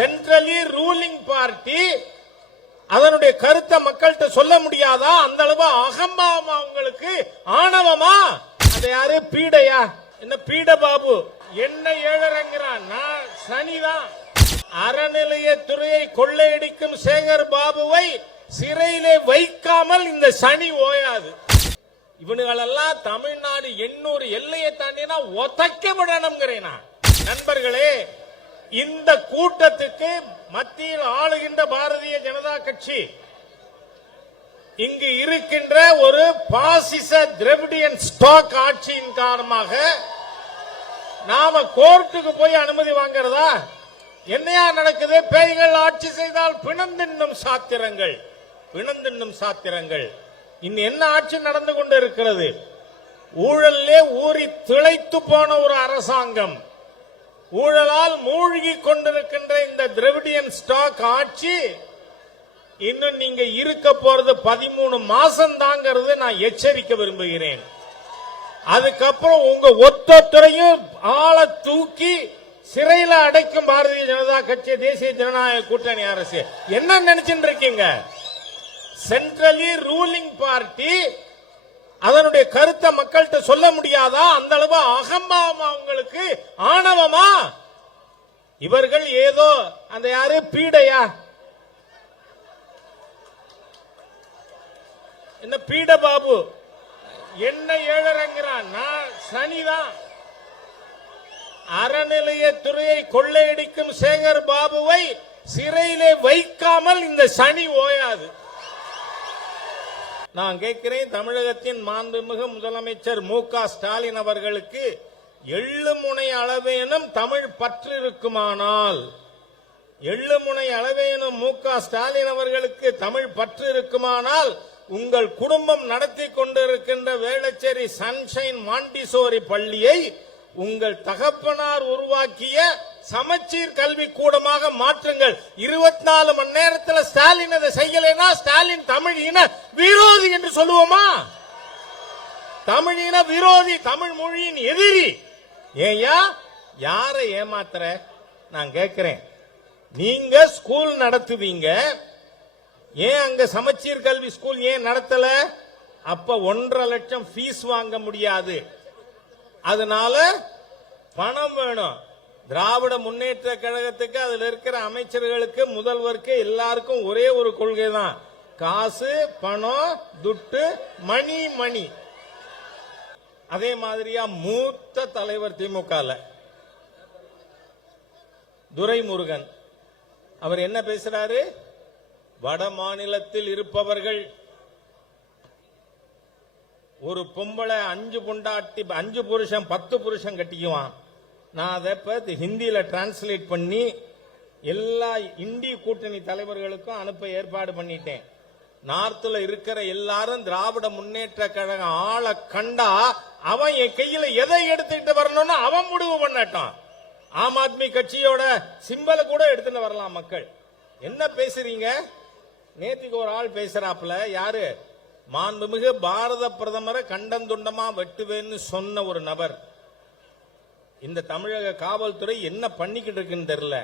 Centrally ruling party அதனுடைய கருத்தை மக்கள்கிட்ட சொல்ல முடியாதா? அந்த அளவு அகம்பாவமா உங்களுக்கு, ஆணவமா? அது யாரு? பீடையா? என்ன பீட பாபு? என்ன ஏழரைங்கிறான்? நான் சனிதான். அறநிலையத்துறையை கொள்ளையடிக்கும் சேகர் பாபுவை சிறையிலே வைக்காமல் இந்த சனி ஓயாது. இவனுகளெல்லாம் தமிழ்நாடு 800 எல்லையை தாண்டினா ஒத்தைக்கப்படணுங்கிறேன். நண்பர்களே, இந்த கூட்டத்துக்கு மத்தியில் ஆளுகின்ற பாரதிய ஜனதா கட்சி இங்கு இருக்கின்ற ஒரு பாசிச திராவிடியன் ஸ்டாக் ஆட்சியின் காரணமாக நாம கோர்ட்டுக்கு போய் அனுமதி வாங்கறதா? என்னையா நடக்குது? பேய்கள் ஆட்சி செய்தால் பிணந்தின்னும் சாத்திரங்கள், பிணந்தின்னும் சாத்திரங்கள். இன்னும் என்ன ஆட்சி நடந்து கொண்டு இருக்கிறது? ஊழலே ஊறி திளைத்து போன ஒரு அரசாங்கம், ஊழலால் மூழ்கி கொண்டிருக்கின்ற இந்த திராவிடியன் ஸ்டாக் ஆட்சி இன்னும் நீங்க இருக்க போறது 13 மாசம் தாங்கிறது நான் எச்சரிக்க விரும்புகிறேன். அதுக்கப்புறம் உங்க ஒத்தொத்தரையும் ஆளை தூக்கி சிறையில் அடைக்கும் பாரதிய ஜனதா கட்சி, தேசிய ஜனநாயக கூட்டணி அரசு. என்ன நினைச்சுட்டு இருக்கீங்க? சென்ட்ரலி ரூலிங் பார்ட்டி அதனுடைய கருத்தை மக்கள்கிட்ட சொல்ல முடியாதா? அந்த அளவு அகம்பாவமா உங்களுக்கு, ஆணவமா? இவர்கள் ஏதோ அந்த யாரு? பீடையா? என்ன பீட பாபு? என்ன ஏழரைங்கிறான்? நான் சனிதான். அறநிலையத்துறையை கொள்ளையடிக்கும் சேகர் பாபுவை சிறையிலே வைக்காமல் இந்த சனி ஓயாது. நான் கேட்கிறேன், தமிழகத்தின் மாண்புமிகு முதலமைச்சர் மு.க. ஸ்டாலின் அவர்களுக்கு எள்ளுமுனை அளவேனும் தமிழ் பற்று இருக்குமானால், எள்ளுமுனை அளவேனும் மு.க. ஸ்டாலின் அவர்களுக்கு தமிழ் பற்று இருக்குமானால், உங்கள் குடும்பம் நடத்தி கொண்டிருக்கின்ற வேளச்சேரி சன்ஷைன் மாண்டிசோரி பள்ளியை உங்கள் தகப்பனார் உருவாக்கிய சமச்சீர் கல்வி கூடமாக மாற்றுங்கள். 24 மணி நேரத்தில் ஸ்டாலின் அதை செய்யலைன்னா ஸ்டாலின் தமிழ் இன விரோதி என்று சொல்லுவோமா? தமிழ் இன விரோதி, தமிழ் மொழியின் எதிரி. ஏயா யாரை ஏமாத்துற? நான் கேட்கிறேன். நீங்க ஸ்கூல் நடத்துவீங்க, ஏன் அங்க சமச்சீர் கல்வி ஸ்கூல் ஏன் நடத்தல? அப்ப 1.5 லட்சம் ஃபீஸ் வாங்க முடியாது, அதனால பணம் வேணும். திராவிட முன்னேற்ற கழகத்துக்கு அதுல இருக்கிற அமைச்சர்களுக்கு, முதல்வருக்கு, எல்லாருக்கும் ஒரே ஒரு கொள்கை தான், காசு, பணம், துட்டு, மணி மணி. அதே மாதிரியா மூத்த தலைவர் திமுக துரைமுருகன் அவர் என்ன பேசுறாரு? வட மாநிலத்தில் இருப்பவர்கள் ஒரு பொம்பளை 5 பொண்டாட்டி 5 புருஷன் 10 புருஷன் கட்டிக்குவான். நான் அதை ஹிந்தியில டிரான்ஸ்லேட் பண்ணி எல்லா இந்திய கூட்டணி தலைவர்களுக்கும் அனுப்ப ஏற்பாடு பண்ணிட்டேன். நார்த்ல இருக்கிற எல்லாரும் திராவிட முன்னேற்ற கழகம் ஆளை கண்டா அவன் என் கையில எதை எடுத்துக்கிட்டு வரணும்னு அவன் முடிவு பண்ணட்டான். ஆம் ஆத்மி கட்சியோட சிம்பலை கூட எடுத்துட்டு வரலாம் மக்கள். என்ன பேசுறீங்க? நேத்திக்கு ஒரு ஆள் பேசுறாப்புல, யாரு? மாண்புமிகு பாரத பிரதமரை கண்டந்துண்டமா வெட்டுவேன்னு சொன்ன ஒரு நபர். இந்த தமிழக காவல்துறை என்ன பண்ணிக்கிட்டு இருக்குன்னு தெரியல.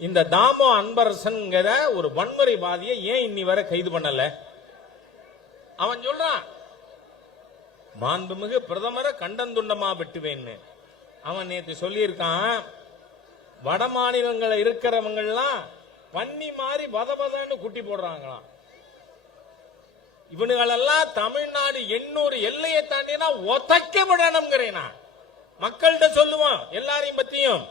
இந்த தாமோ அன்பரசன்கிற ஒரு வன்முறைவாதியை ஏன் இன்னி வரை கைது பண்ணல? அவன் சொல்றான் மாண்புமிகு பிரதமரை கண்டந்துண்டமா வெட்டுவேன்னு. அவன் நேற்று சொல்லியிருக்கான், வட மாநிலங்களில் இருக்கிறவங்கெல்லாம் பன்னி மாறி வதவதன்னு குட்டி போடுறாங்களாம். இவனுகளெல்லாம் தமிழ்நாடு 800 எல்லையை தாண்டினா ஒத்தைக்கப்படணுங்கிறேன். மக்கள்கிட்ட சொல்லுவான் எல்லாரையும் பத்தியும்.